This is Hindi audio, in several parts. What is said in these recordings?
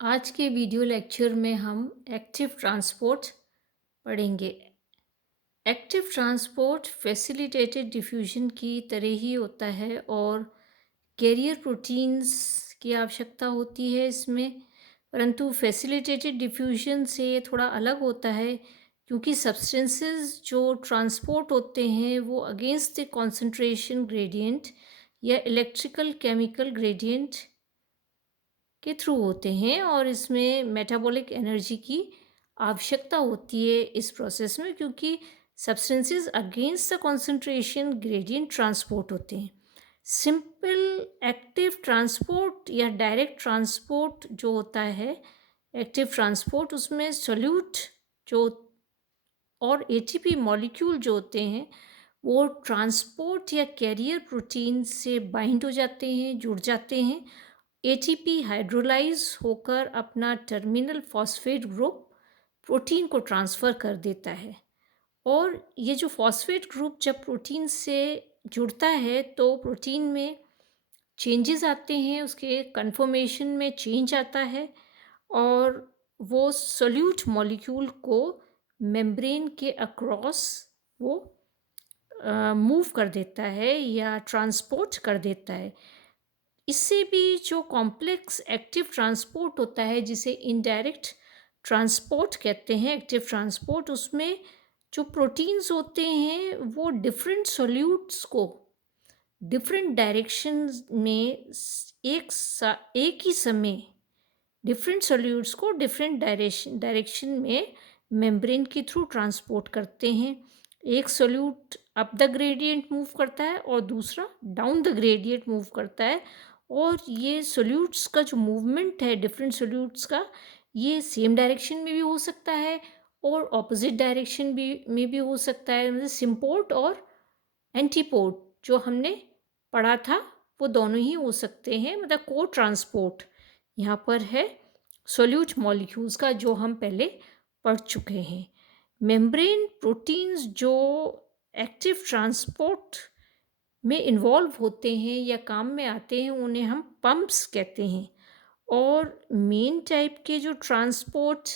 आज के वीडियो लेक्चर में हम एक्टिव ट्रांसपोर्ट पढ़ेंगे। एक्टिव ट्रांसपोर्ट फैसिलिटेटेड डिफ्यूजन की तरह ही होता है और कैरियर प्रोटीन्स की आवश्यकता होती है इसमें, परंतु फैसिलिटेटेड डिफ्यूजन से ये थोड़ा अलग होता है क्योंकि सब्सटेंसेस जो ट्रांसपोर्ट होते हैं वो अगेंस्ट द कॉन्सेंट्रेशन ग्रेडियंट या इलेक्ट्रिकल केमिकल ग्रेडियंट के थ्रू होते हैं और इसमें मेटाबॉलिक एनर्जी की आवश्यकता होती है इस प्रोसेस में, क्योंकि substances against the concentration gradient transport होते हैं। सिंपल एक्टिव ट्रांसपोर्ट या डायरेक्ट ट्रांसपोर्ट जो होता है, एक्टिव ट्रांसपोर्ट, उसमें सोल्यूट जो और एटीपी मॉलिक्यूल जो होते हैं वो ट्रांसपोर्ट या कैरियर प्रोटीन से बाइंड हो जाते हैं, जुड़ जाते हैं। एटीपी हाइड्रोलाइज होकर अपना टर्मिनल फॉस्फेट ग्रुप प्रोटीन को ट्रांसफ़र कर देता है और ये जो फॉस्फेट ग्रुप जब प्रोटीन से जुड़ता है तो प्रोटीन में चेंजेस आते हैं, उसके कन्फर्मेशन में चेंज आता है और वो सोल्यूट मॉलिक्यूल को मेम्ब्रेन के अक्रॉस वो मूव कर देता है या ट्रांसपोर्ट कर देता है। इससे भी जो कॉम्प्लेक्स एक्टिव ट्रांसपोर्ट होता है जिसे इनडायरेक्ट ट्रांसपोर्ट कहते हैं, एक्टिव ट्रांसपोर्ट, उसमें जो प्रोटीन्स होते हैं वो डिफरेंट सॉल्यूट्स को डिफरेंट डायरेक्शंस में एक ही समय डिफरेंट सॉल्यूट्स को डिफरेंट डायरेक्शन में मेम्ब्रेन के थ्रू ट्रांसपोर्ट करते हैं। एक solute up the gradient move करता है और दूसरा डाउन द ग्रेडियंट मूव करता है और ये सॉल्यूट्स का जो मूवमेंट है डिफरेंट सॉल्यूट्स का, ये सेम डायरेक्शन में भी हो सकता है और ऑपोजिट डायरेक्शन भी हो सकता है। मतलब सिम्पोर्ट और एंटीपोर्ट जो हमने पढ़ा था वो दोनों ही हो सकते हैं, मतलब को ट्रांसपोर्ट यहाँ पर है सोल्यूट मॉलिक्यूल्स का, जो हम पहले पढ़ चुके हैं। मेम्ब्रेन प्रोटीन्स जो एक्टिव ट्रांसपोर्ट में इन्वॉल्व होते हैं या काम में आते हैं उन्हें हम पंप्स कहते हैं। और मेन टाइप के जो ट्रांसपोर्ट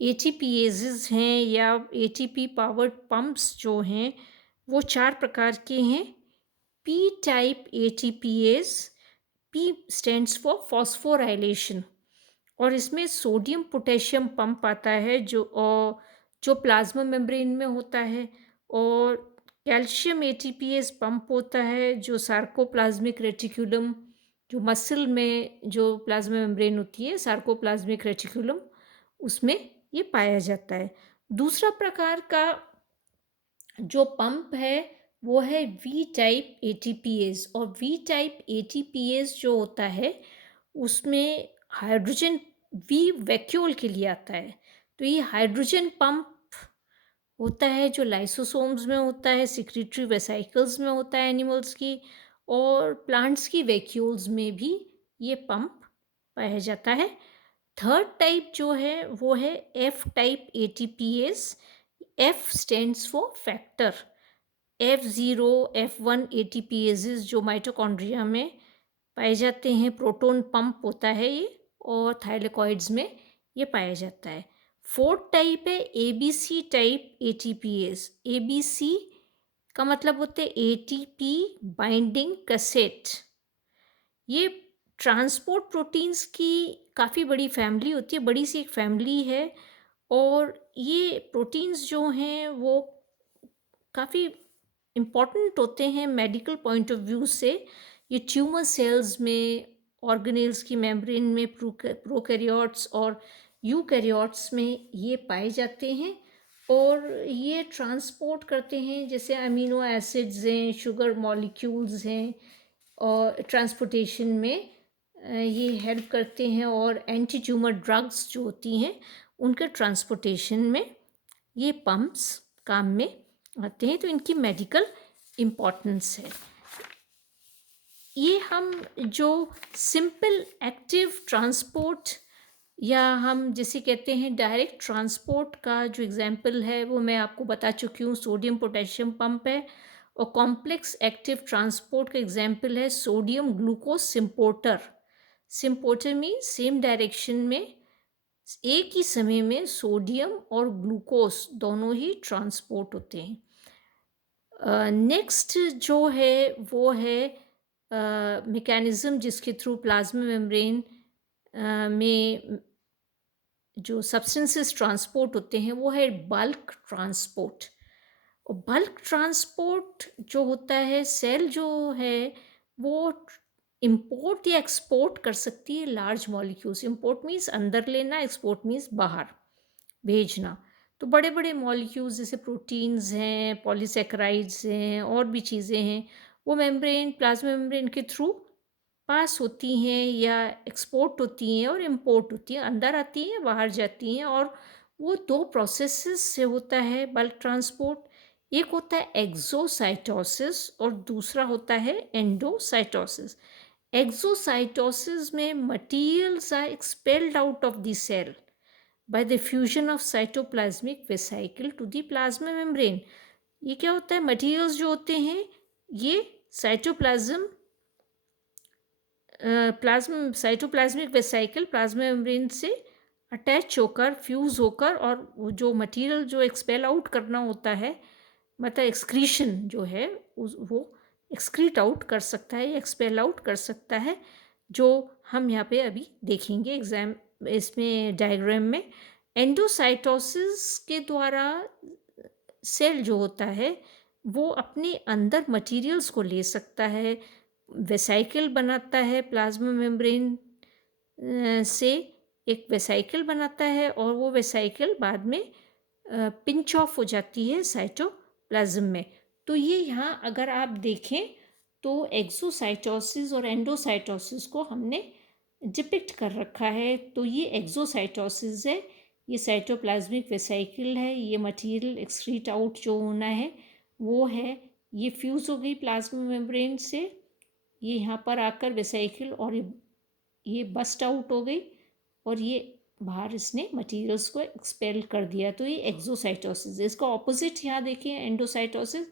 एटीपीएजेस हैं या एटीपी पावर्ड पंप्स जो हैं वो चार प्रकार के हैं। P type ATPase, P stands for phosphorylation, और इसमें सोडियम पोटेशियम पंप आता है जो प्लाज्मा मेम्ब्रेन में होता है। और कैल्शियम एटीपीएस पंप होता है जो सार्कोप्लाज्मिक रेटिकुलम, जो मसल में जो प्लाज्मा मेम्ब्रेन होती है सार्कोप्लाज्मिक रेटिकुलम, उसमें ये पाया जाता है। दूसरा प्रकार का जो पंप है वो है वी टाइप एटीपीएस, और वी टाइप एटीपीएस जो होता है उसमें हाइड्रोजन वी वैक्यूल के लिए आता है। तो ये हाइड्रोजन पंप होता है जो लाइसोसोम्स में होता है, सिक्रीटरी वेसाइकल्स में होता है एनिमल्स की, और प्लांट्स की वैक्यूल्स में भी ये पंप पाया जाता है। थर्ड टाइप जो है वो है F type ATPase. F stands for factor. F0 F1 एटीपीएजेस जो माइटोकॉन्ड्रिया में पाए जाते हैं, प्रोटॉन पंप होता है ये, और थाइलेकॉइड्स में ये पाया जाता है। फोर्थ टाइप है ABC टाइप एटीपीएस। ABC का मतलब होता है एटीपी बाइंडिंग कैसेट। ये ट्रांसपोर्ट प्रोटीन्स की काफ़ी बड़ी फैमिली होती है, बड़ी सी एक फैमिली है, और ये प्रोटीन्स जो हैं वो काफ़ी इम्पॉर्टेंट होते हैं मेडिकल पॉइंट ऑफ व्यू से। ये ट्यूमर सेल्स में, ऑर्गेनेल्स की मेम्ब्रेन में, प्रोकैरियोट्स और यूकैरियोट्स में ये पाए जाते हैं और ये ट्रांसपोर्ट करते हैं, जैसे अमीनो एसिड्स हैं, शुगर मॉलिक्यूल्स हैं, और ट्रांसपोर्टेशन में ये हेल्प करते हैं, और एंटी ट्यूमर ड्रग्स जो होती हैं उनके ट्रांसपोर्टेशन में ये पंप्स काम में आते हैं। तो इनकी मेडिकल इम्पॉर्टेंस है। ये हम जो सिंपल एक्टिव ट्रांसपोर्ट या हम जिसे कहते हैं डायरेक्ट ट्रांसपोर्ट का जो एग्जांपल है वो मैं आपको बता चुकी हूँ, सोडियम पोटेशियम पंप है। और कॉम्प्लेक्स एक्टिव ट्रांसपोर्ट का एग्जांपल है sodium glucose symporter. Symporter means same direction में एक ही समय में सोडियम और ग्लूकोज दोनों ही ट्रांसपोर्ट होते हैं। नेक्स्ट जो है वो है मैकेनिज़्म जिसके थ्रू प्लाज्मा मेम्ब्रेन में जो सब्सटेंसेस ट्रांसपोर्ट होते हैं वो है बल्क ट्रांसपोर्ट। और बल्क ट्रांसपोर्ट जो होता है, सेल जो है वो इंपोर्ट या एक्सपोर्ट कर सकती है लार्ज मॉलिक्यूल्स। इंपोर्ट मीन्स अंदर लेना, एक्सपोर्ट मीन्स बाहर भेजना। तो बड़े बड़े मॉलिक्यूल्स जैसे प्रोटीन्स हैं, पॉलीसेकेराइड्स हैं और भी चीज़ें हैं, वो मेम्ब्रेन, प्लाज्मा मेम्ब्रेन के थ्रू पास होती हैं या एक्सपोर्ट होती हैं और इंपोर्ट होती हैं, अंदर आती हैं, बाहर जाती हैं। और वो दो प्रोसेसेस से होता है बल्क ट्रांसपोर्ट। एक होता है एक्सोसाइटोसिस और दूसरा होता है एंडोसाइटोसिस। एक्सोसाइटोसिस में materials are expelled out of the cell by the fusion of cytoplasmic vesicle to the plasma membrane. ये क्या होता है, मटीरियल्स जो होते हैं ये cytoplasm plasm cytoplasmic vesicle plasma membrane से अटैच होकर, फ्यूज़ होकर, और वो जो मटेरियल जो एक्सपेल आउट करना होता है, मतलब एक्सक्रीशन जो है वो एक्सक्रीट आउट कर सकता है, एक्सपेल आउट कर सकता है, जो हम यहाँ पे अभी देखेंगे एग्जाम इसमें डायग्राम में। एंडोसाइटोसिस के द्वारा सेल जो होता है वो अपने अंदर मटेरियल्स को ले सकता है, वेसाइकल बनाता है प्लाज्मा मेम्ब्रेन से एक वेसाइकल बनाता है, और वो वेसाइकल बाद में पिंच ऑफ हो जाती है साइटोप्लाज्म में। तो ये यहाँ अगर आप देखें तो एक्सोसाइटोसिस और एंडोसाइटोसिस को हमने डिपिक्ट कर रखा है। तो ये एक्सोसाइटोसिस है, ये साइटोप्लाज्मिक वेसाइकल है, ये मटेरियल एक्सक्रीट आउट जो होना है वो है, ये फ्यूज़ हो गई प्लाज्मा मेम्ब्रेन से, ये यहाँ पर आकर वेसाइकल और ये बस्ट आउट हो गई और ये बाहर इसने मटेरियल्स को एक्सपेल कर दिया। तो ये एक्सोसाइटोसिस है। इसका ऑपोजिट यहाँ देखिए एंडोसाइटोसिस।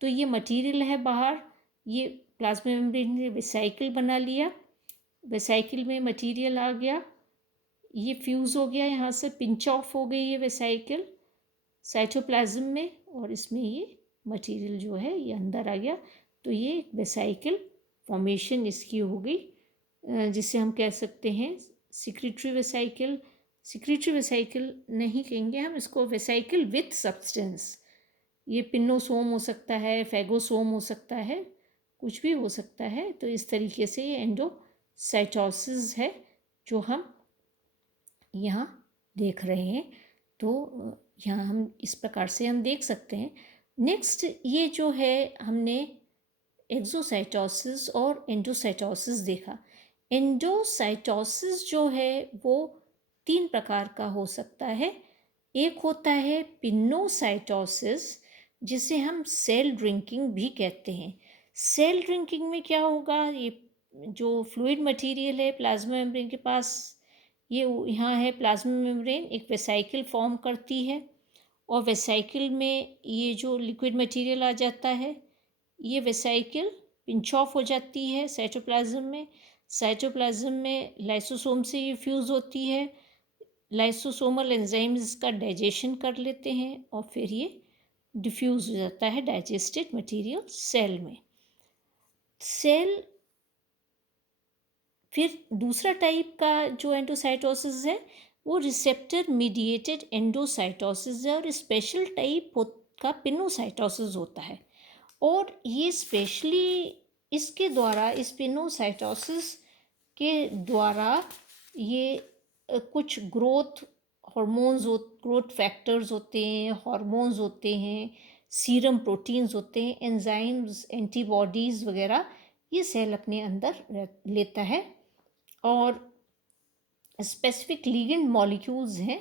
तो ये मटेरियल है बाहर, ये प्लाज्मा मेम्ब्रेन ने वेसाइकल बना लिया, वेसाइकल में मटेरियल आ गया, ये फ्यूज़ हो गया, यहाँ से पिंच ऑफ हो गई ये वेसाइकल साइटोप्लाज्म में, और इसमें ये मटेरियल जो है ये अंदर आ गया। तो ये वेसाइकल फॉर्मेशन इसकी हो गई, जिसे हम कह सकते हैं सिक्रीटरी वेसाइकल। सिक्रीटरी वेसाइकल नहीं कहेंगे हम इसको, वेसाइकल विथ सब्सटेंस। ये पिन्नोसोम हो सकता है, फैगोसोम हो सकता है, कुछ भी हो सकता है। तो इस तरीके से ये एंडोसाइटोसिस है जो हम यहाँ देख रहे हैं। तो यहाँ हम इस प्रकार से हम देख सकते हैं। नेक्स्ट ये जो है हमने एक्सोसाइटोसिस और एंडोसाइटोसिस देखा। एंडोसाइटोसिस जो है वो 3 प्रकार का हो सकता है। एक होता है पिनोसाइटोसिस, जिसे हम सेल ड्रिंकिंग भी कहते हैं। सेल ड्रिंकिंग में क्या होगा, ये जो फ्लूइड मटेरियल है प्लाज्मा मेम्ब्रेन के पास, ये यहाँ है प्लाज्मा मेम्ब्रेन, एक वेसाइकल फॉर्म करती है, और वेसाइकल में ये जो लिक्विड मटेरियल आ जाता है, ये वेसाइकल पिंच ऑफ हो जाती है साइटोप्लाज्म में। साइटोप्लाज्म में लाइसोसोम से ये फ्यूज़ होती है, लाइसोसोमल एंजाइम्स इसका डाइजेशन कर लेते हैं और फिर ये डिफ्यूज़ हो जाता है डाइजेस्टेड मटेरियल सेल में। सेल फिर दूसरा टाइप का जो एंडोसाइटोसिस है वो रिसेप्टर मीडिएटेड एंडोसाइटोसिस है, और स्पेशल टाइप का पिनोसाइटोसिस होता है। और ये स्पेशली इसके द्वारा, इस पिनोसाइटोसिस के द्वारा ये कुछ ग्रोथ हार्मोन्स ग्रोथ फैक्टर्स होते हैं, हार्मोन्स होते हैं, सीरम प्रोटीन्स होते हैं, एंजाइम्स, एंटीबॉडीज़ वगैरह, ये सेल अपने अंदर लेता है। और स्पेसिफिक लिगेंड मॉलिक्यूल्स हैं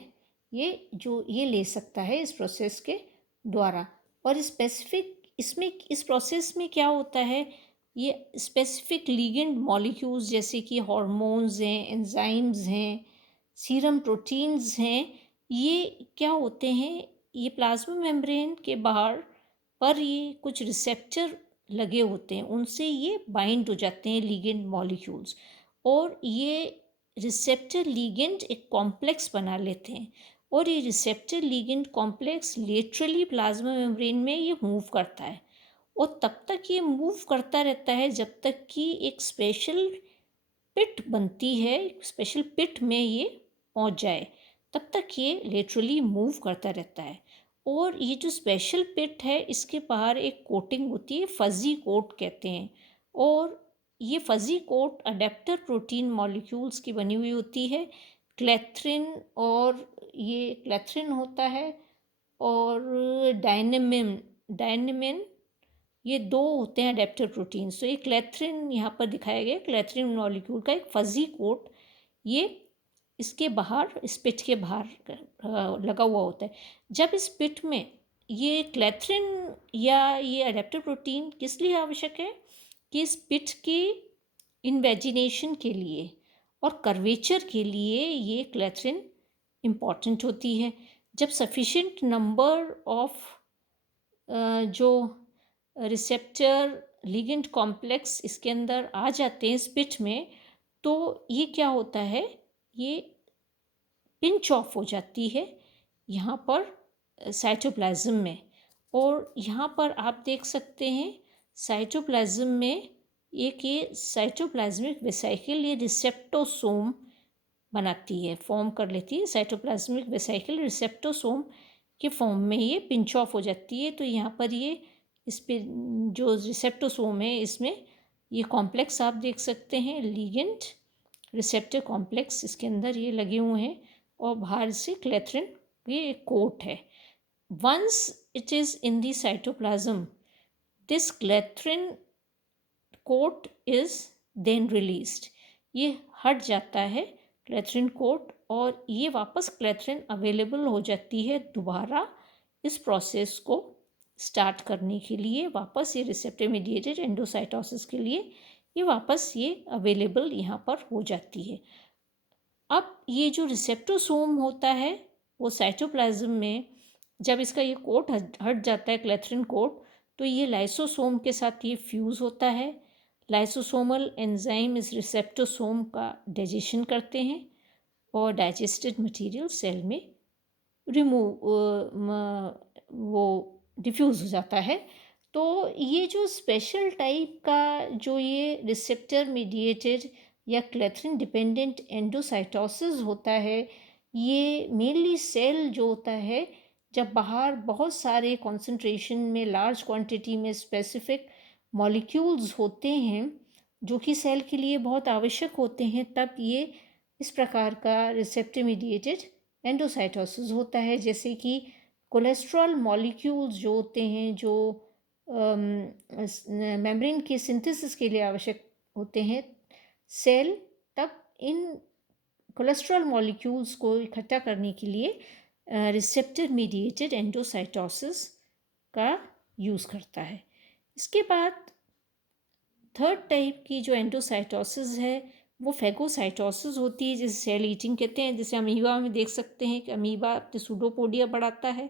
ये जो ये ले सकता है इस प्रोसेस के द्वारा। और स्पेसिफिक इसमें इस प्रोसेस में क्या होता है, ये स्पेसिफिक लिगेंड मॉलिक्यूल्स जैसे कि हार्मोन्स हैं, एंजाइम्स हैं, सीरम प्रोटीन्स हैं, ये क्या होते हैं, ये प्लाज्मा मेम्ब्रेन के बाहर पर ये कुछ रिसेप्टर लगे होते हैं, उनसे ये बाइंड हो जाते हैं लिगेंड मॉलिक्यूल्स, और ये रिसेप्टर लिगेंड एक कॉम्प्लेक्स बना लेते हैं और ये receptor ligand complex laterally plasma membrane में ये मूव करता है और तब तक ये मूव करता रहता है जब तक कि एक स्पेशल पिट बनती है, स्पेशल पिट में ये पहुंच जाए, तब तक ये लेटरली मूव करता रहता है। और ये जो स्पेशल पिट है इसके बाहर एक कोटिंग होती है, फजी कोट कहते हैं, और ये fuzzy coat adaptor protein molecules की बनी हुई होती है, क्लेथ्रिन, और ये क्लेथ्रिन होता है और डायनेमिन, ये दो होते हैं अडेप्टर प्रोटीन। सो ये क्लेथ्रिन यहाँ पर दिखाया गया, क्लेथ्रिन मॉलिक्यूल का एक फजी कोट ये इसके बाहर, इस पिट के बाहर लगा हुआ होता है। जब इस पिट में ये क्लेथ्रिन या ये अडेप्टर प्रोटीन किस लिए आवश्यक है कि इस पिट के इन्वेजिनेशन के लिए और कर्वेचर के लिए ये क्लेथ्रिन इम्पॉर्टेंट होती है। जब सफिशिएंट नंबर ऑफ जो रिसेप्टर लिगेंड कॉम्प्लेक्स इसके अंदर आ जाते हैं इस पिट में, तो ये क्या होता है, ये पिंच ऑफ हो जाती है यहाँ पर साइटोप्लाज्म में। और यहाँ पर आप देख सकते हैं साइटोप्लाज्म में एक ये साइटोप्लाज्मिक वेसिकल, ये रिसेप्टोसोम बनाती है, फॉर्म कर लेती है। साइटोप्लाज्मिक वेसिकल रिसेप्टोसोम के फॉर्म में ये पिंच ऑफ हो जाती है। तो यहाँ पर ये इस पे जो रिसेप्टोसोम है इसमें ये कॉम्प्लेक्स आप देख सकते हैं, लिगेंड रिसेप्टर कॉम्प्लेक्स इसके अंदर ये लगे हुए हैं और बाहर से क्लेथ्रिन ये एक कोट है। Once it is in the cytoplasm, this clathrin coat is then released, ये हट जाता है क्लेथ्रिन कोट और ये वापस क्लेथ्रिन अवेलेबल हो जाती है दोबारा इस प्रोसेस को स्टार्ट करने के लिए। वापस ये रिसेप्टर मीडिएटेड एंडोसाइटोसिस के लिए ये वापस ये अवेलेबल यहाँ पर हो जाती है। अब ये जो रिसेप्टोसोम होता है वो साइटोप्लाज्म में जब इसका ये कोट हट जाता है क्लेथ्रिन कोट, तो ये लाइसोसोम के साथ ये फ्यूज़ होता है। लाइसोसोमल एंजाइम इस रिसेप्टोसोम का डाइजेशन करते हैं और डाइजेस्टेड मटेरियल सेल में वो डिफ्यूज़ हो जाता है। तो ये जो स्पेशल टाइप का जो ये रिसेप्टर मीडिएटेड या क्लेथ्रिन डिपेंडेंट एंडोसाइटोसिस होता है, ये मेनली सेल जो होता है जब बाहर बहुत सारे कॉन्सेंट्रेशन में लार्ज क्वांटिटी में स्पेसिफिक मॉलिक्यूल्स होते हैं जो कि सेल के लिए बहुत आवश्यक होते हैं, तब ये इस प्रकार का रिसेप्टर मीडिएटेड एंडोसाइटोसिस होता है। जैसे कि कोलेस्ट्रॉल मॉलिक्यूल्स जो होते हैं जो मेम्ब्रेन के सिंथेसिस के लिए आवश्यक होते हैं, सेल तब इन कोलेस्ट्रॉल मॉलिक्यूल्स को इकट्ठा करने के लिए रिसेप्टर मीडिएटेड एंडोसाइटोसिस का यूज़ करता है। इसके बाद थर्ड टाइप की जो एंडोसाइटोसिस है वो फेगोसाइटोसिस होती है, जिसे सेल ईटिंग कहते हैं। जैसे अमीबा में देख सकते हैं कि अमीबा अपने सूडोपोडिया बढ़ाता है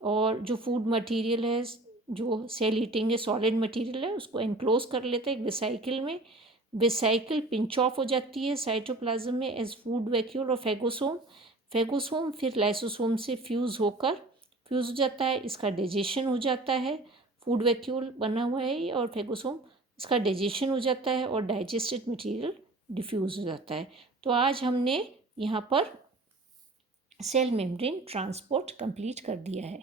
और जो फूड मटेरियल है, जो सेल ईटिंग है, सॉलिड मटेरियल है, उसको एनक्लोज कर लेता है एक वेसाइकिल में। वेसाइकिल पिंच ऑफ हो जाती है साइटोप्लाज्म में एज फूड वैक्यूल और फेगोसोम। फेगोसोम फिर लाइसोसोम से फ्यूज़ हो जाता है, इसका डाइजेशन हो जाता है। फूड वैक्यूल बना हुआ है और फेगोसोम, इसका डाइजेशन हो जाता है और डाइजेस्टेड मटेरियल डिफ्यूज़ हो जाता है। तो आज हमने यहाँ पर सेल मेम्ब्रेन ट्रांसपोर्ट कंप्लीट कर दिया है।